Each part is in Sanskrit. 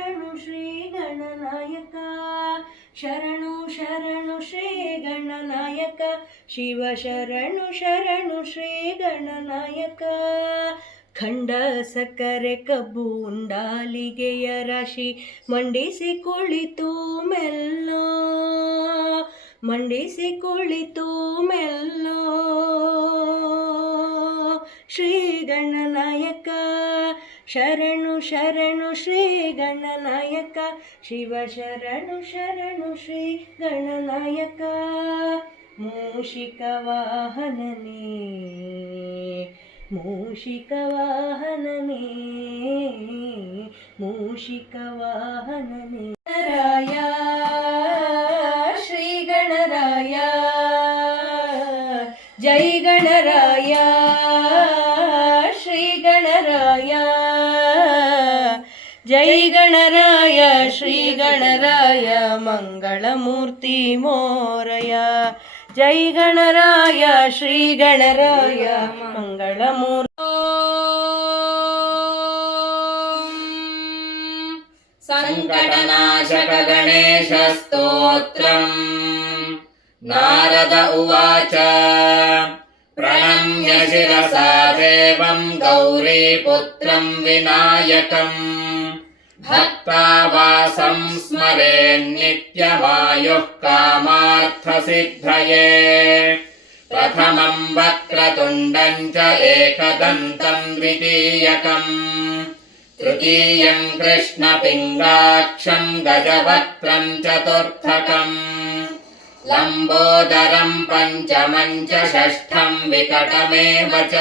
ಶರಣು ಶ್ರೀ ಗಣನಾಯಕ ಶರಣು ಶರಣು ಶ್ರೀ ಗಣನಾಯಕ ಶಿವ ಶರಣು ಶರಣು ಶ್ರೀ ಗಣನಾಯಕ ಖಂಡ ಸಕ್ಕರೆ ಕಬ್ಬು ಉಂಡಾಲಿಗೆಯ ರಾಶಿ ಮಂಡಿಸಿ ಕುಳಿತು ಮೆಲ್ಲೋ ಮಂಡಿಸಿ ಕುಳಿತು ಮೆಲ್ಲೋ ಶ್ರೀ ಗಣನಾಯಕ ಶರಣು ಶರಣು ಶ್ರೀ ಗಣನಾಯಕ ಶಿವ ಶರಣು ಶರಣು ಶ್ರೀ ಗಣನಾಯಕ ಮೂಷಿಕ ವಾಹನನೇ ಮೂಷಿಕ ವಾಹನನೇ ಮೂಷಿಕ ವಾಹನನೇ ರಾಯ ಶ್ರೀ ಗಣರಾಯ ಜೈ ಗಣರಾಯ ಶ್ರೀ ಗಣರಾಯ ಜೈ ಗಣರಾಯ ಶ್ರೀ ಗಣರಾಯ ಮಂಗಳಮೂರ್ತಿ ಮೋರಯ ಜೈ ಗಣರಾಯ ಶ್ರೀ ಗಣರಾಯ ಮಂಗಳಮೂರ್ತಿ ಸಂಕಟನಾಶಕ ಗಣೇಶ ಸ್ತೋತ್ರಂ ನಾರದ ಉವಾಚ ಪ್ರಣಮ್ಯ ಶಿರಸಾ ದೇವಂ ಗೌರೀಪುತ್ರಂ ವಿನಾಯಕಂ ಭಕ್ತಾವಾಸಂ ಸ್ಮರೇನ್ನಿತ್ಯಮಾಯುಃ ಕಾಮಾರ್ಥಸಿದ್ಧಯೇ ಪ್ರಥಮಂ ವಕ್ರತುಂಡಂ ಚ ಏಕದಂತಂ ದ್ವಿತೀಯಕಂ ತೃತೀಯಂ ಕೃಷ್ಣಪಿಂಗಾಕ್ಷಂ ಗಜವಕ್ತ್ರಂ ಚತುರ್ಥಕಂ ಲಂಬೋದರಂ ಪಂಚಮಂ ಚ ಷಷ್ಠಂ ವಿಕಟಮೇವ ಚ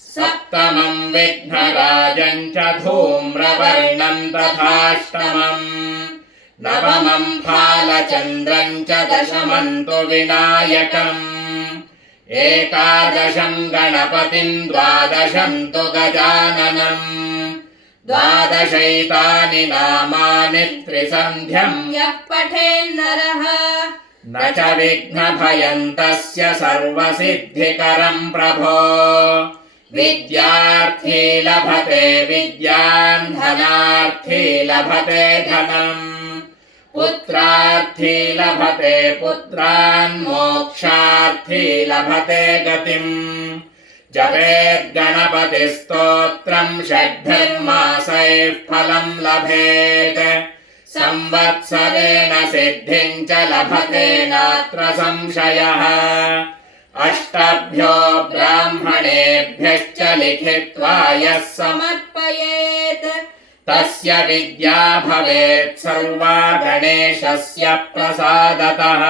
ಸಪ್ತಮಂ ವಿಘ್ನರಾಜಂ ಚ ಧೂಮ್ರವರ್ಣಂ ತಥಾಷ್ಟಮಂ ನವಮಂ ಫಾಲಚಂದ್ರಂ ಚ ದಶಮಂ ತು ವಿನಾಯಕಂ ಏಕಾದಶಂ ಗಣಪತಿಂ ದ್ವಾದಶಂ ತು ಗಜಾನನಂ ದ್ವಾದಶೈತಾನಿ ನಾಮಾನಿ ತ್ರಿಸಂಧ್ಯಂ ಯಃ ಪಠೇನ್ನರಃ ನ ಚ ವಿಘ್ನಭಯಂ ತಸ್ಯ ಸರ್ವಸಿದ್ಧಿಕರಂ ಪ್ರಭೋ ವಿದ್ಯಾರ್ಥಿ ಲಭತೆ ವಿದ್ಯಾನ್ ಧನಾರ್ಥಿ ಲಭತೆ ಧನಂ पुत्रार्थी लभते पुत्रान् मोक्षार्थी लभते गतिम् जपेद्गणपतिस्तोत्रं षड्भिर्मासैः फलं लभेत् संवत्सरेण सिद्धिं च लभते नात्र संशयः अष्टभ्यो ब्राह्मणेभ्यश्च लिखित्वा यः समर्पयेत् तस्य विद्या भवेत् सर्वा गणेशस्य प्रसादतः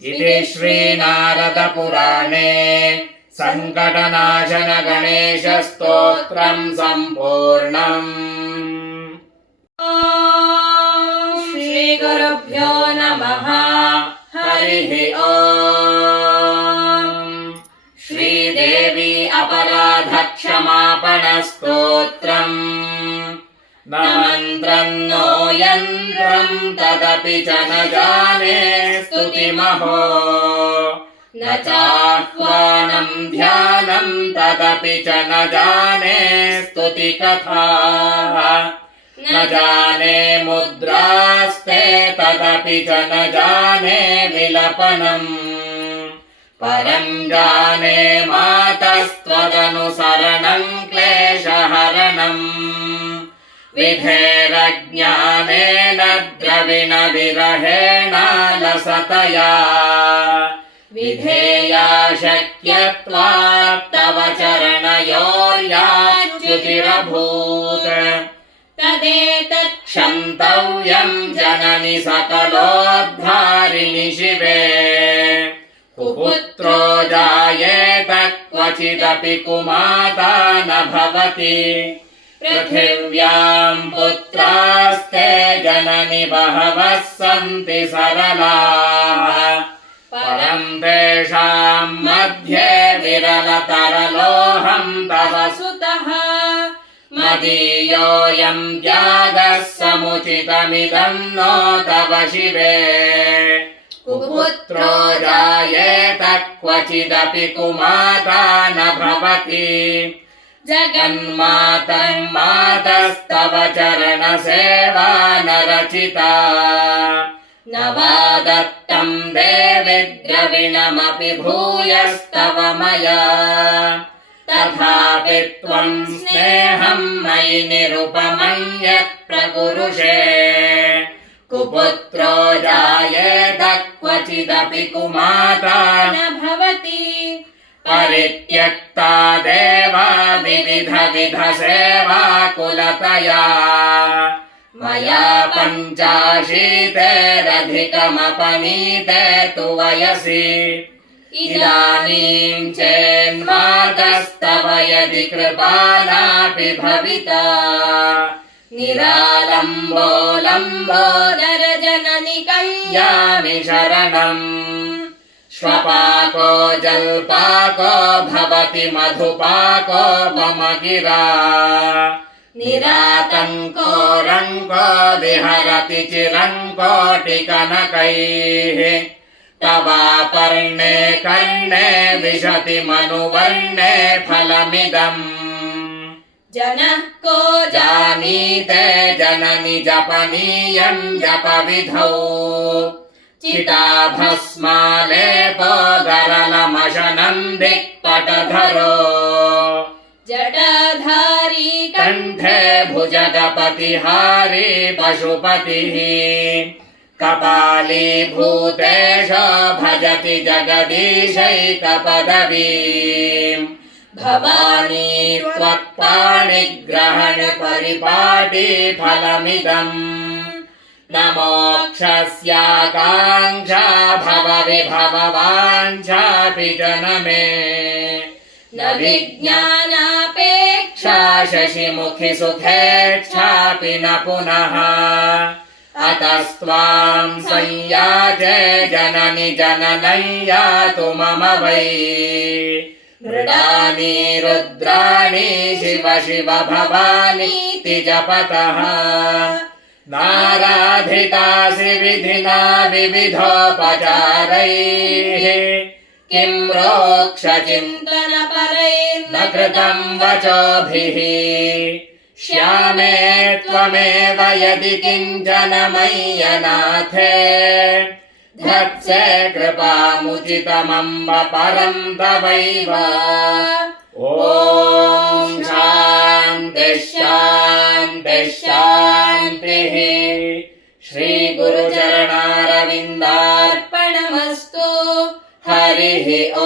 इति श्रीनारदपुराणे संकटनाशन गणेशस्तोत्रं सम्पूर्णम्। श्रीगुरुभ्यो नमः। हरिः ओम्। श्रीदेवी अपराधक्षमापणस्तोत्रम् न मन्त्रं नो यन्त्रं तदपि च न जाने स्तुतिमहो न चाह्वानं ध्यानं तदपि च न जाने स्तुतिकथाः न जाने मुद्रास्ते तदपि च न जाने विलपनम् परं जाने मातस्त्वदनुसरणं क्लेशहरणम् विधेरज्ञानेन द्रविणविरहेणालसतया विधेया शक्यत्वात् तव चरणयोर्याच्युतिरभूत् तदेतत् क्षन्तव्यं जननि सकलोद्धारिणि शिवे कुपुत्रो जायेत क्वचिदपि कुमाता न भवति पृथिव्यां पुत्रास्ते जननि बहवः सन्ति सरलाः परं तेषां मध्ये विरलतरलोऽहं तव सुतः मदीयोऽयं त्यागः समुचितमिदं नो तव शिवे कुपुत्रो जायेत क्वचिदपि कुमाता न भवति जगन्मातर्मातस्तव चरणसेवा न रचिता न वा दत्तं देवि द्रविणमपि भूयस्तव मया तथापि त्वं स्नेहं मयि निरुपमं यत् प्रकुरुषे कुपुत्रो जायेत क्वचिदपि कुमाता न भवति परित्यक्ता देवा विविधविधसेवा कुलतया मया पञ्चाशीतेरधिकमपनीते तु वयसि इदानीं चेन्मातस्तव यदि कृपा नापि भविता निरालम्बो लम्बोदरजननि कल्यामि शरणम् श्वपाको जल्पाको भवति मधुपाको मम गिरा निरातङ्को रङ्को विहरति चिरङ्कोटिकनकैः तवापर्णे कर्णे विशति मनुवर्णे फलमिदम् जनः को जानीते जननि जपनीयं जपविधौ चिताभस्मालेपो गरलमशनं दिक्पटधरो जटाधारी कण्ठे भुजगपतिहारी पशुपतिः कपालीभूतेशो भजति जगदीशैकपदवीम् भवानी त्वत्पाणिग्रहणपरिपाटी फलमिदम् न मोक्षस्याकाङ्क्षा भवविभववाञ्छापि जनमे न विज्ञानापेक्षा शशिमुखि सुखेच्छापि न पुनः अतस्त्वां संयाचे जननि जननं यातु मम वै मृडानि रुद्राणि शिव शिव भवानीति जपतः नाराधितासि विधिना विविधोपचारैः किं रोक्षचिन्तनपरैर्न कृतं वचोभिः श्यामे त्वमेव यदि किञ्चन मय्यनाथे धत्से कृपामुचितमम्ब परं तवैव ॐ शान्ति शान्ति शान्तिः श्रीगुरुचरणारविन्दार्पणमस्तु हरिः ॐ।